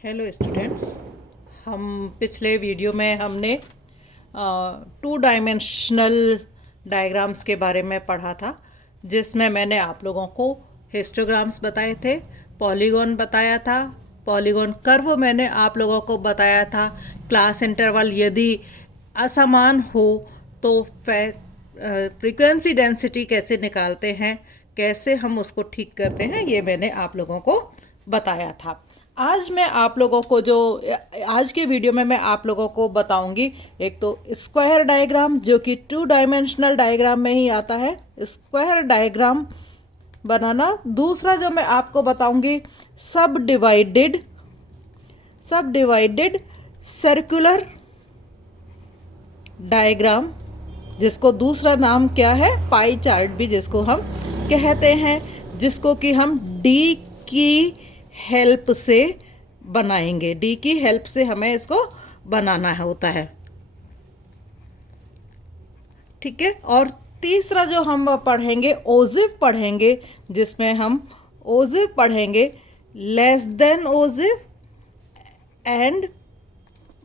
Hello students. हम पिछले video में हमने टू डायमेंशनल डायग्राम्स के बारे में पढ़ा था, जिसमें मैंने आप लोगों को हिस्टोग्राम्स बताए थे, पॉलीगॉन बताया था, पॉलीगॉन कर्व मैंने आप लोगों को बताया था, क्लास इंटरवल यदि असमान हो तो फ्रीक्वेंसी डेंसिटी कैसे निकालते हैं, कैसे हम उसको ठीक करते हैं, ये मैंने आप लोगों को बताया था। आज मैं आप लोगों को आज के वीडियो में मैं आप लोगों को बताऊंगी, एक तो स्क्वायर डायग्राम जो कि टू डायमेंशनल डायग्राम में ही आता है, स्क्वायर डायग्राम बनाना। दूसरा जो मैं आपको बताऊंगी सब डिवाइडेड सर्कुलर डायग्राम, जिसको दूसरा नाम क्या है, पाई चार्ट भी जिसको हम कहते हैं, जिसको कि हम डी की हेल्प से बनाएंगे। डी की हेल्प से हमें इसको बनाना होता है, ठीक है। और तीसरा जो हम पढ़ेंगे ओजिव पढ़ेंगे, जिसमें हम ओजिव पढ़ेंगे less than ogive and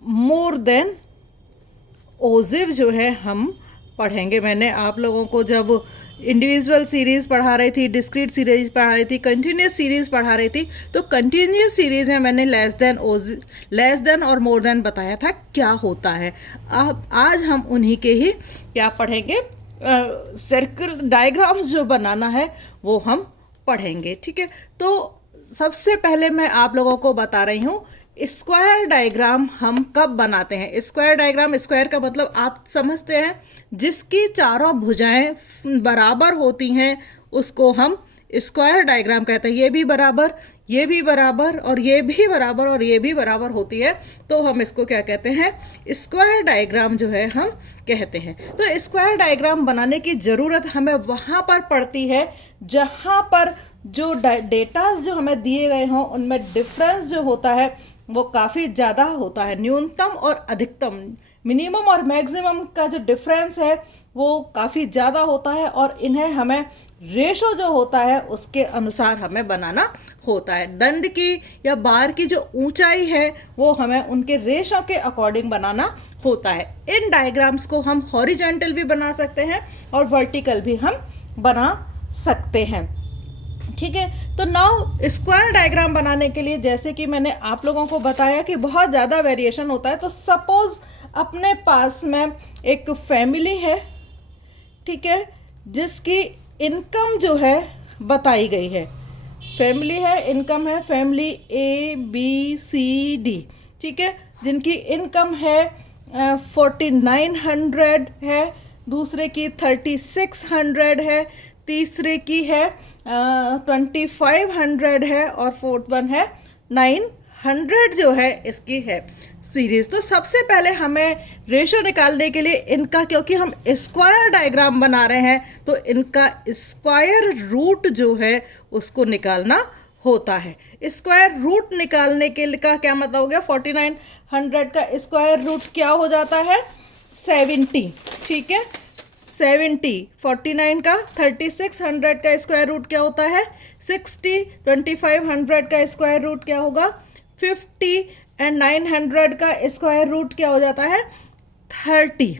more than ogive जो है हम पढ़ेंगे। मैंने आप लोगों को जब इंडिविजुअल सीरीज़ पढ़ा रही थी, डिस्क्रीट सीरीज पढ़ा रही थी, कंटिन्यूस सीरीज़ पढ़ा रही थी, तो कंटिन्यूस सीरीज़ में मैंने लेस देन और मोर देन बताया था क्या होता है। अब आज हम उन्हीं के ही क्या पढ़ेंगे, सर्कल डायग्राम्स जो बनाना है वो हम पढ़ेंगे, ठीक है। तो सबसे पहले मैं आप लोगों को बता रही हूँ स्क्वायर डायग्राम हम कब बनाते हैं। स्क्वायर डायग्राम, स्क्वायर का मतलब आप समझते हैं, जिसकी चारों भुजाएं बराबर होती हैं उसको हम स्क्वायर डायग्राम कहते हैं। ये भी बराबर, ये भी बराबर और ये भी बराबर और ये भी बराबर होती है, तो हम इसको क्या कहते हैं, स्क्वायर डायग्राम जो है हम कहते हैं। तो स्क्वायर डायग्राम बनाने की ज़रूरत हमें वहाँ पर पड़ती है जहाँ पर जो डेटा जो हमें दिए गए हों उनमें डिफरेंस जो होता है वो काफ़ी ज़्यादा होता है। न्यूनतम और अधिकतम, मिनिमम और मैक्सिमम का जो डिफरेंस है वो काफ़ी ज़्यादा होता है, और इन्हें हमें रेशो जो होता है उसके अनुसार हमें बनाना होता है। दंड की या बार की जो ऊंचाई है वो हमें उनके रेशो के अकॉर्डिंग बनाना होता है। इन डायग्राम्स को हम हॉरिजॉन्टल भी बना सकते हैं और वर्टिकल भी हम बना सकते हैं, ठीक है। तो नाउ स्क्वायर डायग्राम बनाने के लिए, जैसे कि मैंने आप लोगों को बताया कि बहुत ज़्यादा वेरिएशन होता है, तो सपोज अपने पास में एक फैमिली है, ठीक है, जिसकी इनकम जो है बताई गई है। फैमिली है, इनकम है, फैमिली ABCD, ठीक है, जिनकी इनकम है 4900 है, दूसरे की 3600 है, तीसरे की है 2500 है, और फोर्थ वन है 900 जो है इसकी है सीरीज। तो सबसे पहले हमें रेशो निकालने के लिए इनका, क्योंकि हम स्क्वायर डायग्राम बना रहे हैं, तो इनका स्क्वायर रूट जो है उसको निकालना होता है। स्क्वायर रूट निकालने के लिए का क्या मतलब हो गया, 4900 का स्क्वायर रूट क्या हो जाता है, 70, ठीक है, 70। 49 का 3600 का स्क्वायर रूट क्या होता है, 60। 2500 का स्क्वायर रूट क्या होगा, 50, एंड 900 का स्क्वायर रूट क्या हो जाता है, 30,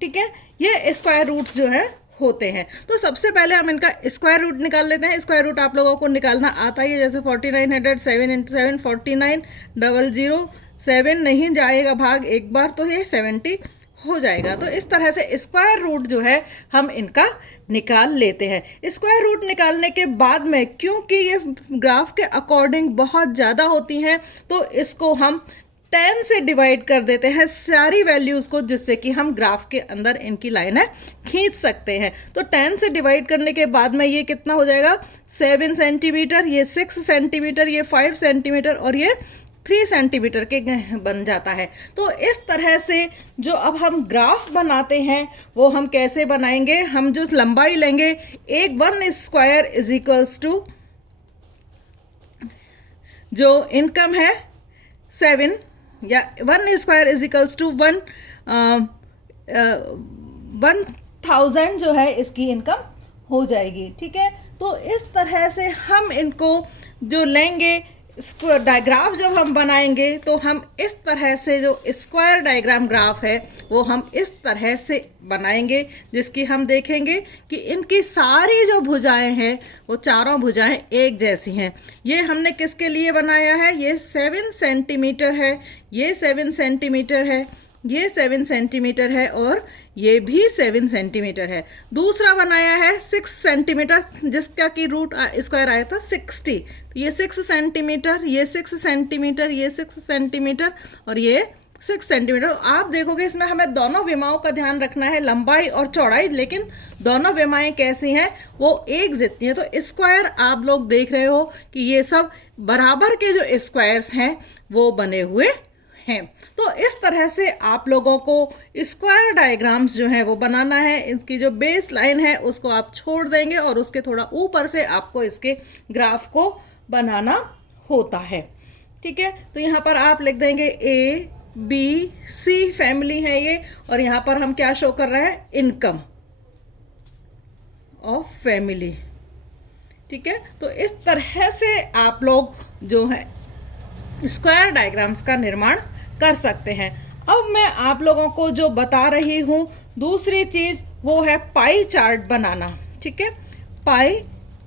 ठीक है। ये स्क्वायर रूट जो है होते हैं। तो सबसे पहले हम इनका स्क्वायर रूट निकाल लेते हैं। स्क्वायर रूट आप लोगों को निकालना आता ही है, जैसे 4900 7 × 7 49, 00 7 नहीं जाएगा भाग एक बार, तो ये 70 हो जाएगा। तो इस तरह से स्क्वायर रूट जो है हम इनका निकाल लेते हैं। स्क्वायर रूट निकालने के बाद में, क्योंकि ये ग्राफ के अकॉर्डिंग बहुत ज़्यादा होती हैं, तो इसको हम 10 से डिवाइड कर देते हैं सारी वैल्यूज़ को, जिससे कि हम ग्राफ के अंदर इनकी लाइनें खींच सकते हैं। तो 10 से डिवाइड करने के बाद में ये कितना हो जाएगा, 7 सेंटीमीटर, ये 6 सेंटीमीटर, ये 5 सेंटीमीटर और ये 3 सेंटीमीटर के बन जाता है। तो इस तरह से जो अब हम ग्राफ बनाते हैं वो हम कैसे बनाएंगे, हम जो लंबाई लेंगे, एक 1 स्क्वायर इज इक्वल्स टू जो इनकम है 7, या 1 स्क्वायर इज इक्वल्स टू 1000 जो है इसकी इनकम हो जाएगी, ठीक है। तो इस तरह से हम इनको जो लेंगे स्क्वायर डायग्राफ जब हम बनाएंगे तो हम इस तरह से जो स्क्वायर डायग्राम ग्राफ है वो हम इस तरह से बनाएंगे, जिसकी हम देखेंगे कि इनकी सारी जो भुजाएं हैं वो चारों भुजाएं एक जैसी हैं। ये हमने किसके लिए बनाया है, ये 7 सेंटीमीटर है, ये 7 सेंटीमीटर है, ये 7 सेंटीमीटर है और ये भी 7 सेंटीमीटर है। दूसरा बनाया है 6 सेंटीमीटर, जिसका कि रूट स्क्वायर आया था 60। तो ये 6 सेंटीमीटर, ये 6 सेंटीमीटर, ये 6 सेंटीमीटर और ये 6 सेंटीमीटर। आप देखोगे इसमें हमें दोनों विमाओं का ध्यान रखना है, लंबाई और चौड़ाई, लेकिन दोनों विमाएं कैसी हैं, वो एक जितनी है। तो स्क्वायर आप लोग देख रहे हो कि ये सब बराबर के जो स्क्वायर्स हैं वो बने हुए हैं। तो इस तरह से आप लोगों को स्क्वायर डायग्राम्स जो है वो बनाना है। इसकी जो बेस लाइन है उसको आप छोड़ देंगे और उसके थोड़ा ऊपर से आपको इसके ग्राफ को बनाना होता है। ठीक है, तो यहाँ पर आप लिख देंगे ए बी सी फैमिली है ये, और यहाँ पर हम क्या शो कर रहे हैं, इनकम ऑफ फैमिली। ठीक है, तो इस तरह से आप लोग जो है स्क्वायर डायग्राम्स का निर्माण कर सकते हैं। अब मैं आप लोगों को जो बता रही हूँ दूसरी चीज वो है पाई चार्ट बनाना। ठीक है, पाई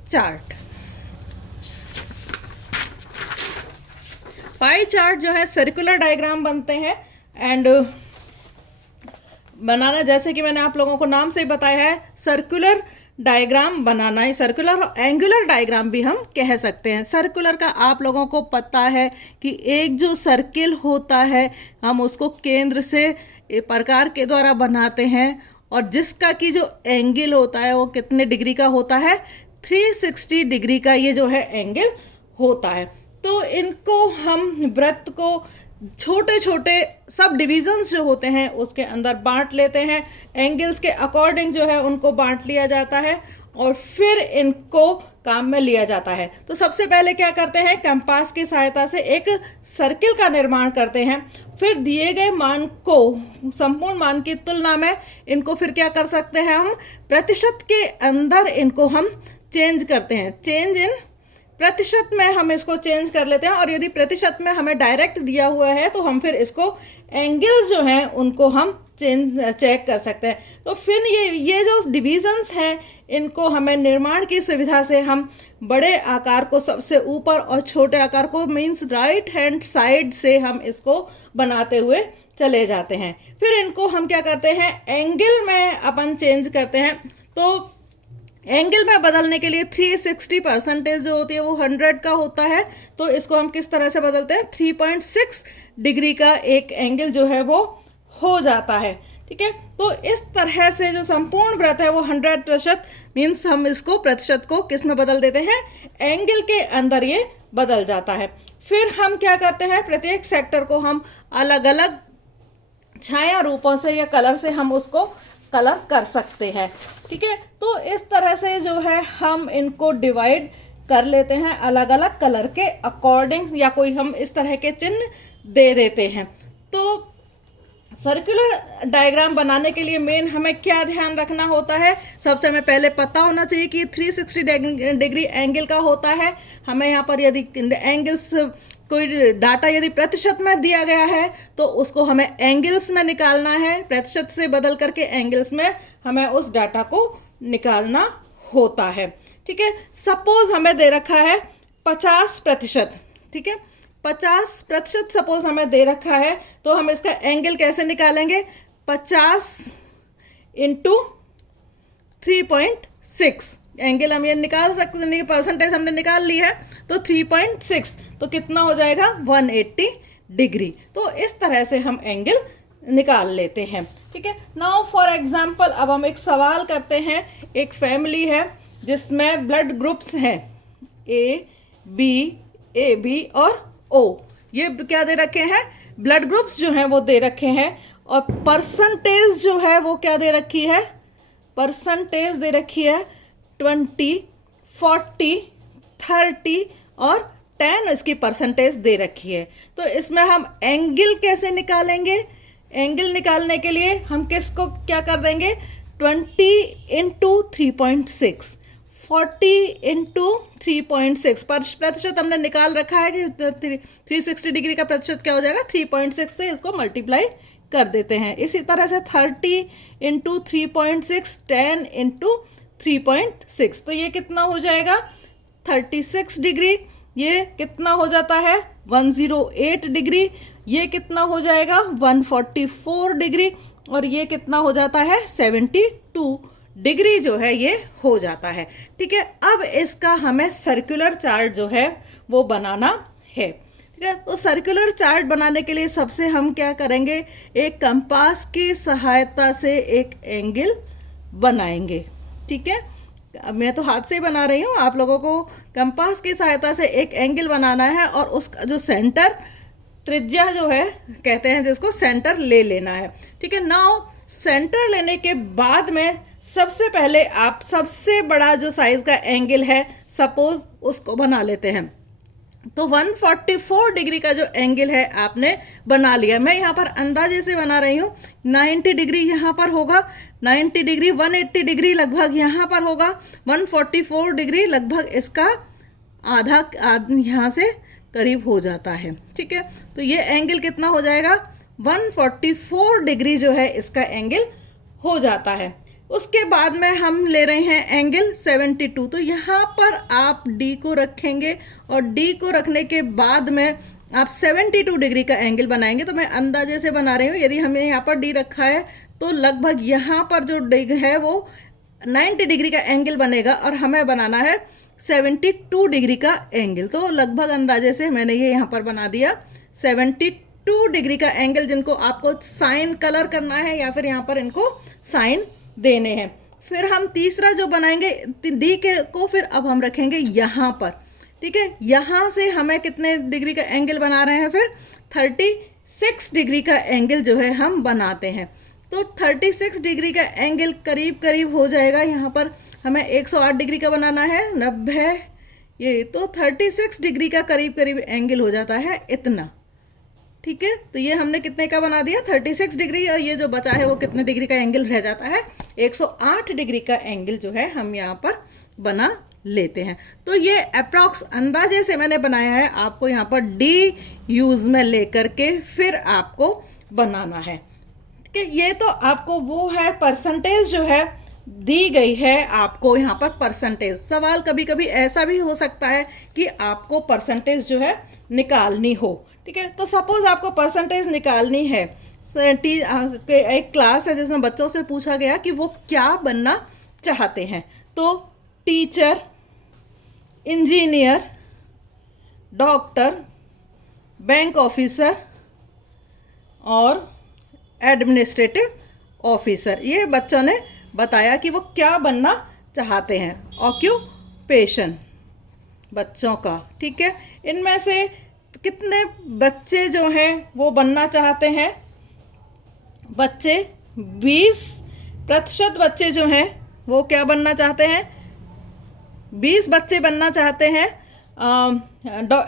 चार्ट। पाई चार्ट जो है सर्कुलर डायग्राम बनते हैं एंड बनाना, जैसे कि मैंने आप लोगों को नाम से ही बताया है, सर्कुलर डायग्राम बनाना है। सर्कुलर और एंगुलर डायग्राम भी हम कह सकते हैं। सर्कुलर का आप लोगों को पता है कि एक जो सर्किल होता है हम उसको केंद्र से प्रकार के द्वारा बनाते हैं, और जिसका कि जो एंगल होता है वो कितने डिग्री का होता है, 360 डिग्री का ये जो है एंगल होता है। तो इनको हम वृत्त को छोटे छोटे सब डिविजन्स जो होते हैं उसके अंदर बांट लेते हैं। एंगल्स के अकॉर्डिंग जो है उनको बांट लिया जाता है और फिर इनको काम में लिया जाता है। तो सबसे पहले क्या करते हैं, कंपास की सहायता से एक सर्किल का निर्माण करते हैं। फिर दिए गए मान को संपूर्ण मान की तुलना में इनको फिर क्या कर सकते हैं, हम प्रतिशत के अंदर इनको हम चेंज करते हैं। चेंज इन प्रतिशत में हम इसको चेंज कर लेते हैं, और यदि प्रतिशत में हमें डायरेक्ट दिया हुआ है तो हम फिर इसको एंगल जो हैं उनको हम चेक कर सकते हैं। तो फिर ये जो डिविजन्स हैं इनको हमें निर्माण की सुविधा से हम बड़े आकार को सबसे ऊपर और छोटे आकार को मीन्स राइट हैंड साइड से हम इसको बनाते हुए चले जाते हैं। फिर इनको हम क्या करते हैं, एंगल में अपन चेंज करते हैं। तो एंगल में बदलने के लिए 360% जो होती है वो 100 का होता है, तो इसको हम किस तरह से बदलते हैं, 3.6 डिग्री का एक एंगल जो है वो हो जाता है। ठीक है, तो इस तरह से जो संपूर्ण वृत्त है वो 100% मीन्स हम इसको प्रतिशत को किस में बदल देते हैं, एंगल के अंदर ये बदल जाता है। फिर हम क्या करते हैं, प्रत्येक सेक्टर को हम अलग अलग छाया रूपों से या कलर से हम उसको कलर कर सकते हैं। ठीक है, तो इस तरह से जो है हम इनको डिवाइड कर लेते हैं अलग अलग कलर के अकॉर्डिंग, या कोई हम इस तरह के चिन्ह दे देते हैं। तो सर्कुलर डायग्राम बनाने के लिए मेन हमें क्या ध्यान रखना होता है, सबसे हमें पहले पता होना चाहिए कि 360 डिग्री एंगल का होता है। हमें यहाँ पर यदि एंगल्स कोई डाटा यदि प्रतिशत में दिया गया है तो उसको हमें एंगल्स में निकालना है, प्रतिशत से बदल करके एंगल्स में हमें उस डाटा को निकालना होता है। ठीक है, सपोज हमें दे रखा है 50%। ठीक है, 50% सपोज हमें दे रखा है, तो हम इसका एंगल कैसे निकालेंगे, 50 इंटू 3.6 एंगल हम ये निकाल सकते हैं। परसेंटेज हमने निकाल ली है तो 3.6 तो कितना हो जाएगा, 180 डिग्री। तो इस तरह से हम एंगल निकाल लेते हैं। ठीक है, नाउ फॉर एग्जांपल अब हम एक सवाल करते हैं। एक फैमिली है जिसमें ब्लड ग्रुप्स हैं ए बी और ओ। ये क्या दे रखे हैं, ब्लड ग्रुप्स जो हैं वो दे रखे हैं, और परसेंटेज जो है वो क्या दे रखी है, परसेंटेज दे रखी है 20, 40, 30 और 10 इसकी परसेंटेज दे रखी है। तो इसमें हम एंगल कैसे निकालेंगे, एंगल निकालने के लिए हम किसको क्या कर देंगे, 20 इंटू 3.6, 40 इंटू 3.6 प्रतिशत हमने निकाल रखा है कि 360 डिग्री का प्रतिशत क्या हो जाएगा, 3.6 से इसको मल्टीप्लाई कर देते हैं। इसी तरह से 30 इंटू 3.6, 10 इंटू 3.6, तो ये कितना हो जाएगा 36 डिग्री। ये कितना हो जाता है 108 डिग्री। ये कितना हो जाएगा 144 डिग्री। और ये कितना हो जाता है 72 डिग्री जो है ये हो जाता है। ठीक है, अब इसका हमें सर्कुलर चार्ट जो है वो बनाना है। ठीक है, तो सर्कुलर चार्ट बनाने के लिए सबसे हम क्या करेंगे, एक कंपास की सहायता से एक एंगल बनाएंगे। ठीक है, अब मैं तो हाथ से ही बना रही हूँ, आप लोगों को कंपास की सहायता से एक एंगल बनाना है और उसका जो सेंटर, त्रिज्या जो है कहते हैं जिसको, सेंटर ले लेना है। ठीक है, नाउ सेंटर लेने के बाद में सबसे पहले आप सबसे बड़ा जो साइज का एंगल है सपोज उसको बना लेते हैं। तो 144 डिग्री का जो एंगल है आपने बना लिया। मैं यहाँ पर अंदाजे से बना रही हूँ। 90 डिग्री यहाँ पर होगा, 90 डिग्री, 180 डिग्री लगभग यहाँ पर होगा, 144 डिग्री लगभग इसका आधा यहाँ से करीब हो जाता है। ठीक है, तो ये एंगल कितना हो जाएगा 144 डिग्री जो है इसका एंगल हो जाता है। उसके बाद में हम ले रहे हैं एंगल 72। तो यहाँ पर आप D को रखेंगे और D को रखने के बाद में आप 72 डिग्री का एंगल बनाएंगे। तो मैं अंदाजे से बना रही हूँ, यदि हमने यहाँ पर D रखा है तो लगभग यहाँ पर जो D है वो 90 डिग्री का एंगल बनेगा और हमें बनाना है 72 डिग्री का एंगल। तो लगभग अंदाजे से मैंने ये यहाँ पर बना दिया 72 डिग्री का एंगल, जिनको आपको साइन कलर करना है या फिर यहाँ पर इनको साइन देने हैं। फिर हम तीसरा जो बनाएंगे डी के को फिर अब हम रखेंगे यहाँ पर। ठीक है, यहाँ से हमें कितने डिग्री का एंगल बना रहे हैं, फिर 36 डिग्री का एंगल जो है हम बनाते हैं। तो 36 डिग्री का एंगल करीब करीब हो जाएगा, यहाँ पर हमें 108 डिग्री का बनाना है, 90 ये, तो 36 डिग्री का करीब करीब एंगल हो जाता है इतना। ठीक है, तो ये हमने कितने का बना दिया 36 डिग्री, और ये जो बचा है वो कितने डिग्री का एंगल रह जाता है 108 डिग्री का एंगल जो है हम यहाँ पर बना लेते हैं। तो ये अप्रॉक्स अंदाजे से मैंने बनाया है, आपको यहाँ पर डी यूज में लेकर के फिर आपको बनाना है। ठीक है, ये तो आपको वो है परसेंटेज जो है दी गई है आपको यहाँ पर परसेंटेज। सवाल कभी कभी ऐसा भी हो सकता है कि आपको परसेंटेज जो है निकालनी हो। ठीक है, तो सपोज आपको परसेंटेज निकालनी है, एक क्लास है जिसमें बच्चों से पूछा गया कि वो क्या बनना चाहते हैं। तो teacher, engineer, doctor, bank officer और एडमिनिस्ट्रेटिव ऑफिसर, ये बच्चों ने बताया कि वो क्या बनना चाहते हैं, ऑक्यूपेशन बच्चों का। ठीक है, इनमें से कितने बच्चे जो हैं वो बनना चाहते हैं, बच्चे 20% बच्चे जो हैं वो क्या बनना चाहते हैं, 20 बच्चे बनना चाहते हैं।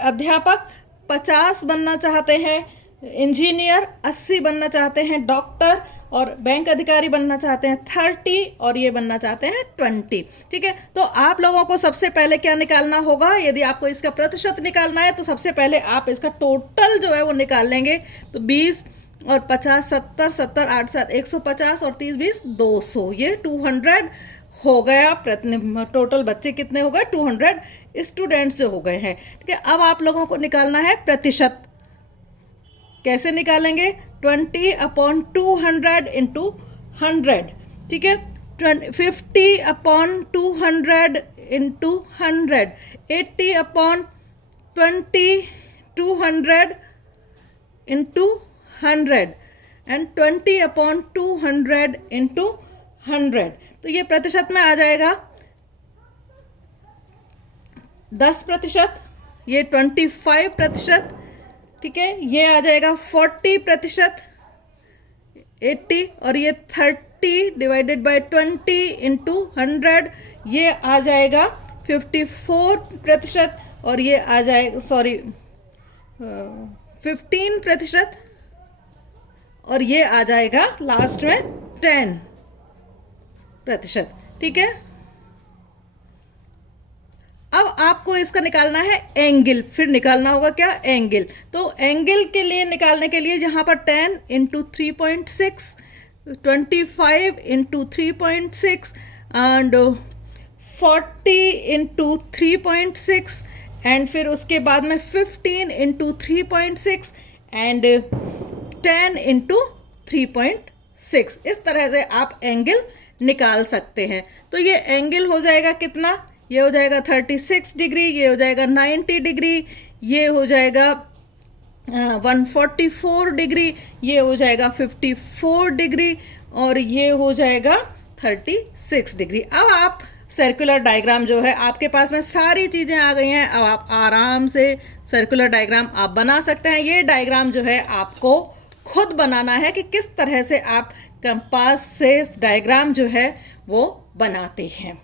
अध्यापक 50 बनना चाहते हैं, इंजीनियर 80 बनना चाहते हैं, डॉक्टर और बैंक अधिकारी बनना चाहते हैं 30 और ये बनना चाहते हैं 20। ठीक है, तो आप लोगों को सबसे पहले क्या निकालना होगा, यदि आपको इसका प्रतिशत निकालना है तो सबसे पहले आप इसका टोटल जो है वो निकाल लेंगे। तो 20 और 50, 70, 70, 8, 7, 150 और 30, 20, 200, ये 200 हो गया। टोटल बच्चे कितने हो गए 200 स्टूडेंट्स जो हो गए हैं। ठीक है, अब आप लोगों को निकालना है प्रतिशत। कैसे निकालेंगे, 20/200 इंटू 100। ठीक है, 50/200 इंटू 100, 80/20 200 इंटू 100 एंड 20/200 इंटू 100। तो ये प्रतिशत में आ जाएगा 10%, ये 25%। ठीक है, ये आ जाएगा 40%, 80, और ये 30 डिवाइडेड बाय 20 इंटू 100, ये आ जाएगा 54%, और ये आ जाएगा 15%, और ये आ जाएगा लास्ट में 10%। ठीक है, अब आपको इसका निकालना है एंगल, फिर निकालना होगा क्या, एंगल। तो एंगल के लिए निकालने के लिए यहाँ पर 10 into 3.6, 25 into 3.6 and 40 into 3.6 and फिर उसके बाद में 15 इंटू 3.6 एंड 10 इंटू 3.6। इस तरह से आप एंगल निकाल सकते हैं। तो ये एंगल हो जाएगा कितना, ये हो जाएगा 36 डिग्री, ये हो जाएगा 90 डिग्री, ये हो जाएगा 144 डिग्री, ये हो जाएगा 54 डिग्री और ये हो जाएगा 36 डिग्री। अब आप सर्कुलर डायग्राम जो है, आपके पास में सारी चीज़ें आ गई हैं, अब आप आराम से सर्कुलर डायग्राम आप बना सकते हैं। ये डायग्राम जो है आपको खुद बनाना है कि किस तरह से आप कंपास से डायग्राम जो है वो बनाते हैं।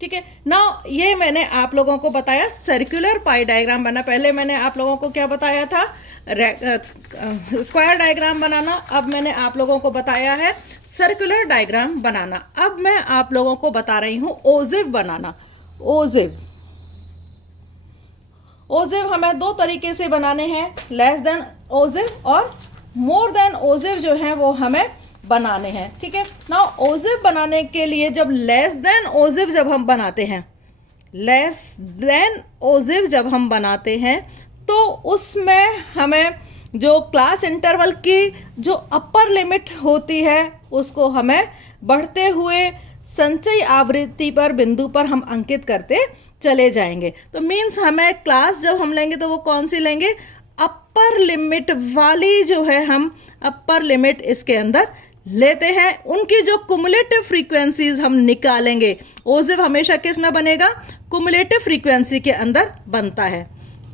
ठीक है ना, ये मैंने आप लोगों को बताया सर्कुलर पाई डायग्राम बना। पहले मैंने आप लोगों को क्या बताया था, स्क्वायर डायग्राम बनाना। अब मैंने आप लोगों को बताया है सर्कुलर डायग्राम बनाना। अब मैं आप लोगों को बता रही हूँ ओजिव बनाना। ओजिव हमें दो तरीके से बनाने हैं, लेस देन ओजिव और मोर देन ओजिव जो है वो हमें बनाने हैं। ठीक है ना, ओजिव बनाने के लिए जब लेस देन ओजिव जब हम बनाते हैं, लेस देन ओजिव जब हम बनाते हैं तो उसमें हमें जो क्लास इंटरवल की जो अपर लिमिट होती है उसको हमें बढ़ते हुए संचयी आवृत्ति पर बिंदु पर हम अंकित करते चले जाएंगे। तो मीन्स हमें क्लास जब हम लेंगे तो वो कौन सी लेंगे, अपर लिमिट वाली जो है, हम अपर लिमिट इसके अंदर लेते हैं। उनकी जो कुमुलेटिव फ्रीक्वेंसीज हम निकालेंगे, ओजिव हमेशा किस में बनेगा, कुमुलेटिव फ्रीक्वेंसी के अंदर बनता है।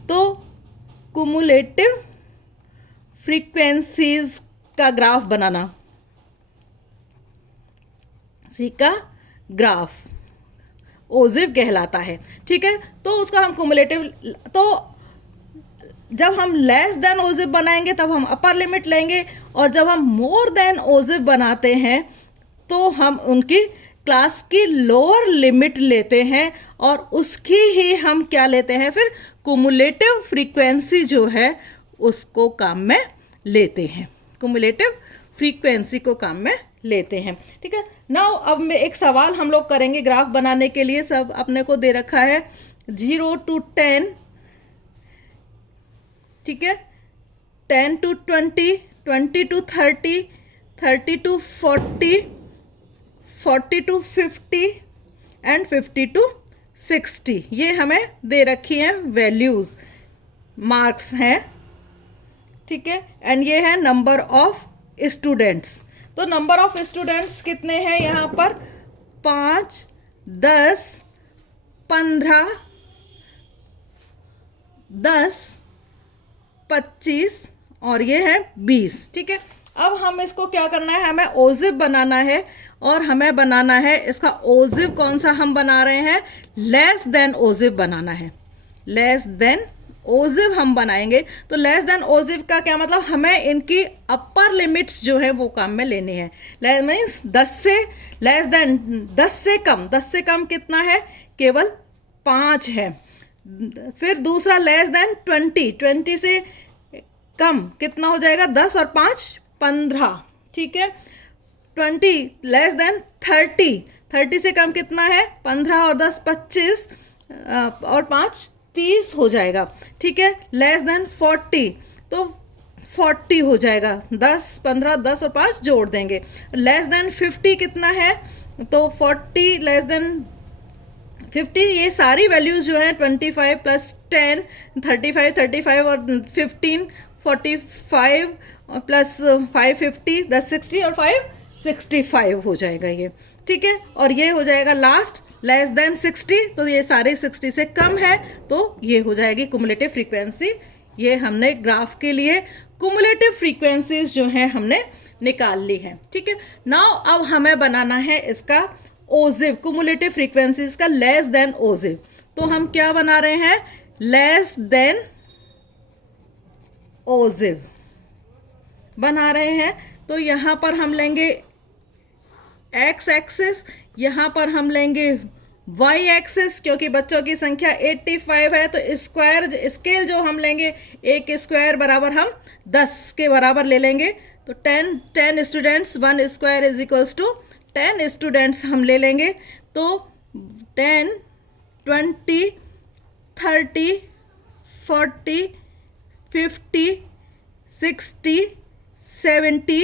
तो कुमुलेटिव फ्रीक्वेंसीज का ग्राफ बनाना, सी का ग्राफ ओजिव कहलाता है। ठीक है, तो उसका हम कुमुलेटिव, तो जब हम लेस देन ओजिव बनाएंगे तब हम अपर लिमिट लेंगे और जब हम मोर देन ओजिव बनाते हैं तो हम उनकी क्लास की लोअर लिमिट लेते हैं और उसकी ही हम क्या लेते हैं, फिर कुमुलेटिव फ्रीक्वेंसी जो है उसको काम में लेते हैं, कुमुलेटिव फ्रीक्वेंसी को काम में लेते हैं। ठीक है, नाउ अब मैं एक सवाल हम लोग करेंगे ग्राफ बनाने के लिए। सब अपने को दे रखा है 0 to 10, ठीक है, 10 to 20, 20 to 30, 30 to 40, 40 to 50 and 50 to 60। ये हमें दे रखी हैं वैल्यूज़, मार्क्स हैं। ठीक है, एंड ये है नंबर ऑफ स्टूडेंट्स। तो नंबर ऑफ स्टूडेंट्स कितने हैं यहाँ पर, 5, 10, 15, 10, 25 और ये है 20। ठीक है, अब हम इसको क्या करना है, हमें ओजिव बनाना है और हमें बनाना है इसका ओजिव कौन सा हम बना रहे हैं, लेस देन ओजिव बनाना है। लेस देन ओजिव हम बनाएंगे। तो लेस देन ओजिव का क्या मतलब, हमें इनकी अपर लिमिट्स जो है वो काम में लेनी है। मीन्स 10 से लेस देन, 10 से कम, 10 से कम कितना है, केवल 5 है। फिर दूसरा लेस देन 20, 20 से कम कितना हो जाएगा, 10 और 5 15। ठीक है, 20 लेस देन 30, 30 से कम कितना है, 15 और 10 25 और 5 30 हो जाएगा। ठीक है, लेस देन 40, तो 40 हो जाएगा, 10 15 10 और 5 जोड़ देंगे। लेस देन 50 कितना है, तो 40 लेस देन 50, ये सारी वैल्यूज़ जो हैं 25 प्लस 10 35, 35 और 15 45 और प्लस 5 50 10 60 और 5 65 हो जाएगा ये। ठीक है, और ये हो जाएगा लास्ट लेस देन 60, तो ये सारे 60 से कम है, तो ये हो जाएगी कुमुलेटिव फ्रीक्वेंसी। ये हमने ग्राफ के लिए कुमुलेटिव फ्रीक्वेंसीज जो हैं हमने निकाल ली है। ठीक है, नाउ अब हमें बनाना है इसका ओजिव, कुमुलेटिव फ्रीक्वेंसीज का लेस देन ओजिव। तो हम क्या बना रहे हैं, लेस देन ओजिव बना रहे हैं। तो यहाँ पर हम लेंगे एक्स एक्सिस, यहाँ पर हम लेंगे वाई एक्सिस, क्योंकि बच्चों की संख्या 85 है तो स्क्वायर स्केल जो हम लेंगे, एक स्क्वायर बराबर हम 10 के बराबर ले लेंगे। तो 10 students, 1 square is equals to 10 students हम ले लेंगे। तो 10, 20, 30, 40, 50, 60, 70,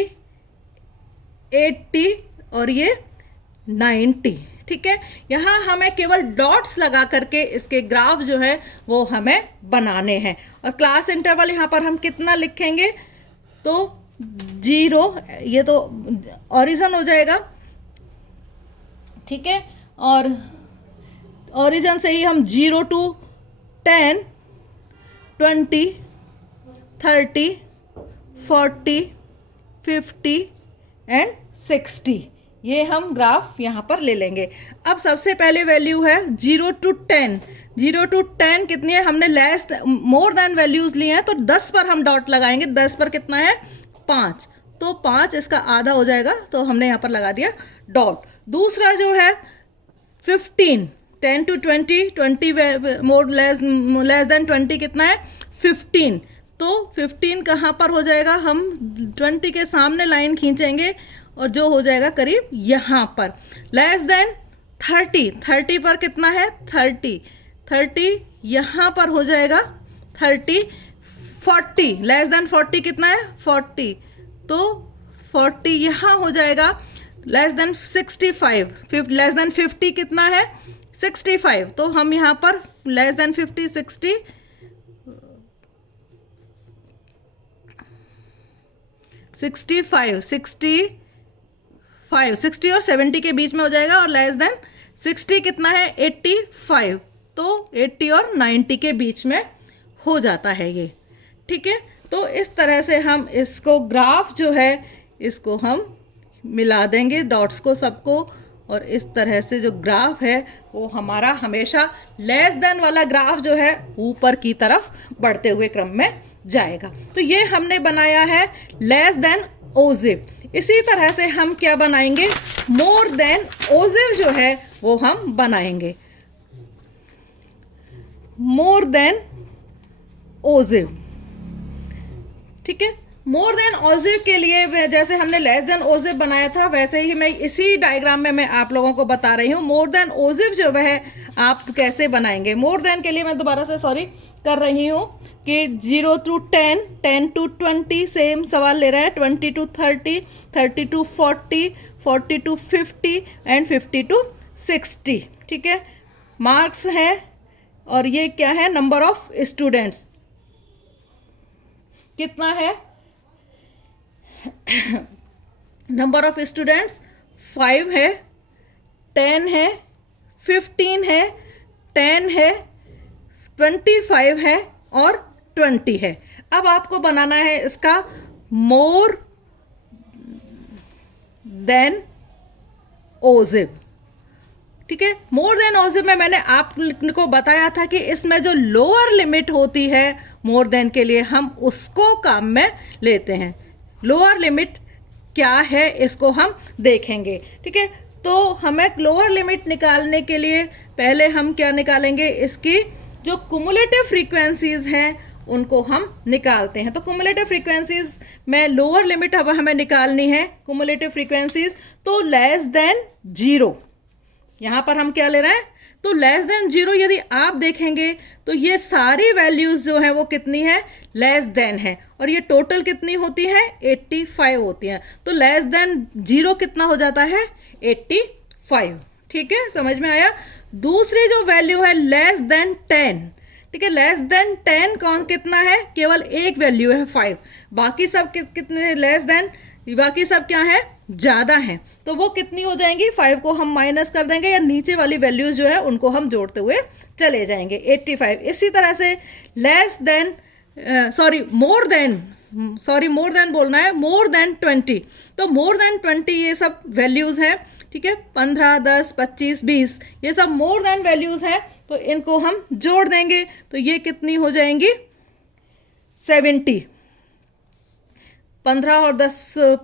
80 और ये 90। ठीक है, यहाँ हमें केवल डॉट्स लगा करके इसके ग्राफ जो है वो हमें बनाने हैं। और क्लास इंटरवल यहाँ पर हम कितना लिखेंगे, तो 0, ये तो ओरिजिन हो जाएगा। ठीक है, और ओरिजिन से ही हम 0 to 10, 20, 30, 40, 50 एंड 60, ये हम ग्राफ यहाँ पर ले लेंगे। अब सबसे पहले वैल्यू है 0 to 10। 0 to 10 कितनी है, हमने लेस मोर देन वैल्यूज लिए हैं तो 10 पर हम डॉट लगाएंगे। 10 पर कितना है, 5, तो 5 इसका आधा हो जाएगा, तो हमने यहाँ पर लगा दिया डॉट। दूसरा जो है 15, 10 to 20, 20 मोर लेस देन 20 कितना है, 15। तो 15 कहाँ पर हो जाएगा, हम 20 के सामने लाइन खींचेंगे और जो हो जाएगा करीब यहाँ पर। लेस देन 30, 30 पर कितना है, 30 यहाँ पर हो जाएगा 30। 40, लेस देन 40 कितना है, 40, तो 40 यहाँ हो जाएगा। लेस देन 65, लेस देन 50 कितना है, 65, तो हम यहाँ पर लेस देन 50, 60, 65, 60 और 70 के बीच में हो जाएगा। और लेस देन 60 कितना है, 85, तो 80 और 90 के बीच में हो जाता है ये। ठीक है, तो इस तरह से हम इसको ग्राफ जो है इसको हम मिला देंगे डॉट्स को सबको, और इस तरह से जो ग्राफ है वो हमारा हमेशा लेस देन वाला ग्राफ जो है ऊपर की तरफ बढ़ते हुए क्रम में जाएगा। तो ये हमने बनाया है लेस देन ओजिव। इसी तरह से हम क्या बनाएंगे, मोर देन ओजिव जो है वो हम बनाएंगे। मोर देन ओजिव, ठीक है। मोर देन ओजिव के लिए जैसे हमने लेस देन ओजिव बनाया था वैसे ही मैं इसी डायग्राम में मैं आप लोगों को बता रही हूँ मोर देन ओजिव जो है आप कैसे बनाएंगे। मोर देन के लिए मैं दोबारा से सॉरी कर रही हूँ कि 0 to 10, 10 to 20 सेम सवाल ले रहा है, 20 to 30, 30 to 40, 40 to 50 and 50 to 60। ठीक है, मार्क्स है और ये क्या है, नंबर ऑफ स्टूडेंट्स कितना है, नंबर ऑफ स्टूडेंट्स 5 है, 10 है, 15 है, 10 है, 25 है और 20 है। अब आपको बनाना है इसका मोर देन ओजिव। ठीक है, मोर देन ओजिव में मैंने आपको बताया था कि इसमें जो लोअर लिमिट होती है मोर देन के लिए हम उसको काम में लेते हैं। लोअर लिमिट क्या है इसको हम देखेंगे। ठीक है, तो हमें लोअर लिमिट निकालने के लिए पहले हम क्या निकालेंगे, इसकी जो कुमुलेटिव फ्रीक्वेंसीज हैं उनको हम निकालते हैं। तो कुमुलेटिव फ्रीक्वेंसीज में लोअर लिमिट अब हमें निकालनी है कुमुलेटिव फ्रीक्वेंसीज। तो लेस देन 0 यहाँ पर हम क्या ले रहे हैं, तो लेस देन 0 यदि आप देखेंगे तो ये सारी वैल्यूज जो है वो कितनी है, लेस देन है, और ये टोटल कितनी होती है, 85 होती हैं। तो लेस देन 0 कितना हो जाता है, 85। ठीक है, समझ में आया। दूसरी जो वैल्यू है लेस देन 10, ठीक है, लेस देन 10 कौन कितना है, केवल एक वैल्यू है 5, बाकी सब कितने लेस देन, बाकी सब क्या है, ज़्यादा हैं, तो वो कितनी हो जाएंगी, 5 को हम माइनस कर देंगे या नीचे वाली वैल्यूज जो है उनको हम जोड़ते हुए चले जाएंगे, 85। इसी तरह से लेस देन मोर देन बोलना है, मोर देन 20, तो मोर देन 20 ये सब वैल्यूज़ हैं। ठीक है, 15, 10, 25, 20 ये सब मोर देन वैल्यूज़ हैं, तो इनको हम जोड़ देंगे तो ये कितनी हो जाएंगी, 70। 15 और 10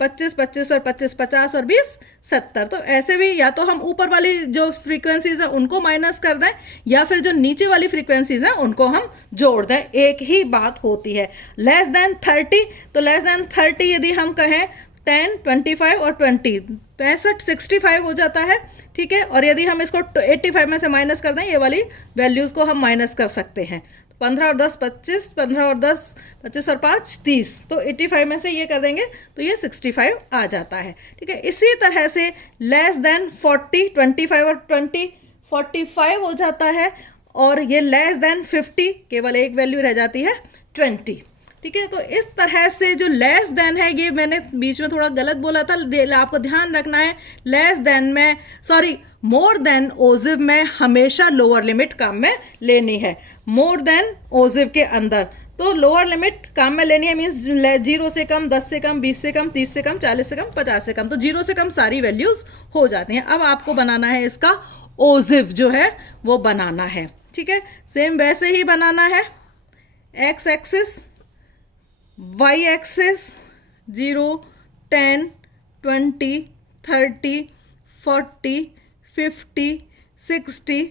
25, 25 और 25 50 और 20 70। तो ऐसे भी या तो हम ऊपर वाली जो फ्रीक्वेंसीज है उनको माइनस कर दें, या फिर जो नीचे वाली फ्रीक्वेंसीज हैं उनको हम जोड़ दें, एक ही बात होती है। लेस देन 30, तो लेस देन 30 यदि हम कहें 10, 25 और 20, 65, 65 हो जाता है, ठीक है। और यदि हम इसको 85 में से माइनस कर दें, ये वाली वैल्यूज़ को हम माइनस कर सकते हैं। 15 और 10 25, 15 और 10 25 और 5 30, तो 85 में से ये कर देंगे तो ये 65 आ जाता है, ठीक है। इसी तरह से लेस देन 40, 25 और 20 45 हो जाता है, और ये लेस देन 50 केवल एक वैल्यू रह जाती है 20, ठीक है। तो इस तरह से जो लेस देन है, ये मैंने बीच में थोड़ा गलत बोला था, आपको ध्यान रखना है। लेस देन में, सॉरी, मोर देन ओजिव में हमेशा लोअर लिमिट काम में लेनी है। मोर देन ओजिव के अंदर तो लोअर लिमिट काम में लेनी है, मीन्स 0 से कम, 10 से कम, 20 से कम, 30 से कम, 40 से कम, 50 से कम, तो 0 से कम सारी वैल्यूज हो जाती हैं। अब आपको बनाना है इसका ओजिव जो है वो बनाना है, ठीक है। सेम वैसे ही बनाना है। एक्स एक्सिस, वाई एक्सिस 0, 10, 20, 30, 40, 50, 60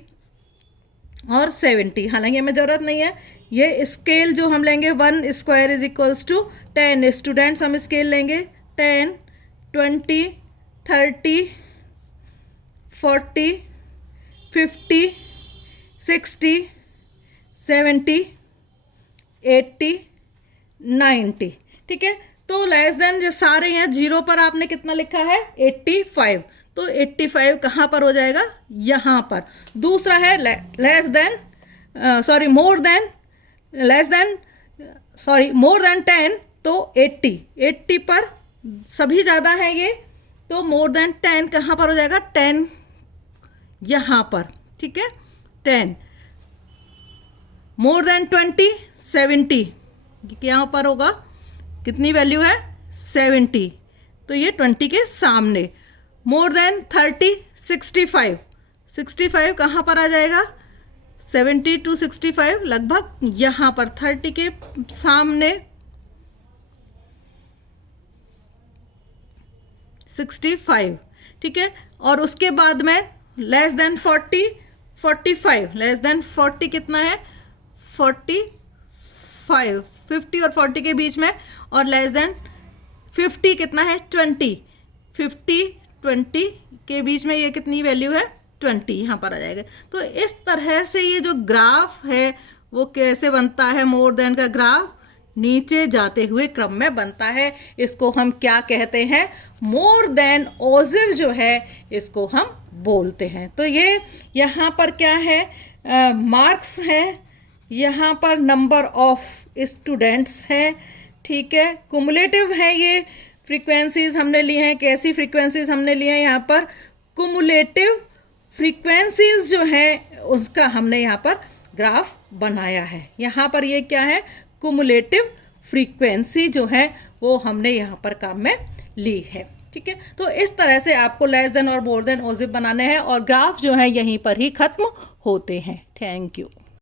और 70। हालांकि हमें ज़रूरत नहीं है, ये स्केल जो हम लेंगे 1 square is equals to 10। Students हम स्केल लेंगे 10, 20, 30, 40, 50, 60, 70, 80, 90, ठीक है। तो लेस देन जो सारे हैं, 0 पर आपने कितना लिखा है 85, तो 85 कहाँ पर हो जाएगा, यहाँ पर। दूसरा है less than, sorry more than, less than, sorry more than 10, तो 80 पर सभी ज़्यादा है ये, तो मोर देन 10 कहाँ पर हो जाएगा, 10 यहाँ पर, ठीक है। 10 मोर देन 20, 70 यहाँ पर होगा, कितनी वैल्यू है 70, तो ये 20 के सामने। मोर देन 30, 65, 65 कहाँ पर आ जाएगा, 70 to 65 लगभग यहाँ पर 30 के सामने, 65, ठीक है। और उसके बाद में लेस देन 40, 45, लेस देन 40 कितना है 45, 50 और 40 के बीच में, और लेस देन 50 कितना है 20, 50, 20 के बीच में ये कितनी वैल्यू है 20, यहाँ पर आ जाएगा। तो इस तरह से ये जो ग्राफ है वो कैसे बनता है, मोर देन का ग्राफ नीचे जाते हुए क्रम में बनता है। इसको हम क्या कहते हैं, मोर देन ओजिव जो है इसको हम बोलते हैं। तो ये यहाँ पर क्या है, मार्क्स हैं, यहाँ पर नंबर ऑफ स्टूडेंट्स हैं, ठीक है। कुमुलेटिव है, ये फ्रीक्वेंसीज हमने ली हैं। कैसी फ्रीक्वेंसीज हमने ली हैं, यहाँ पर कुमुलेटिव फ्रीक्वेंसीज जो है उसका हमने यहाँ पर ग्राफ बनाया है। यहाँ पर ये क्या है, कुमुलेटिव फ्रीक्वेंसी जो है वो हमने यहाँ पर काम में ली है, ठीक है। तो इस तरह से आपको लेस देन और मोर देन ओजिव बनाने हैं, और ग्राफ जो है यहीं पर ही खत्म होते हैं। Thank you.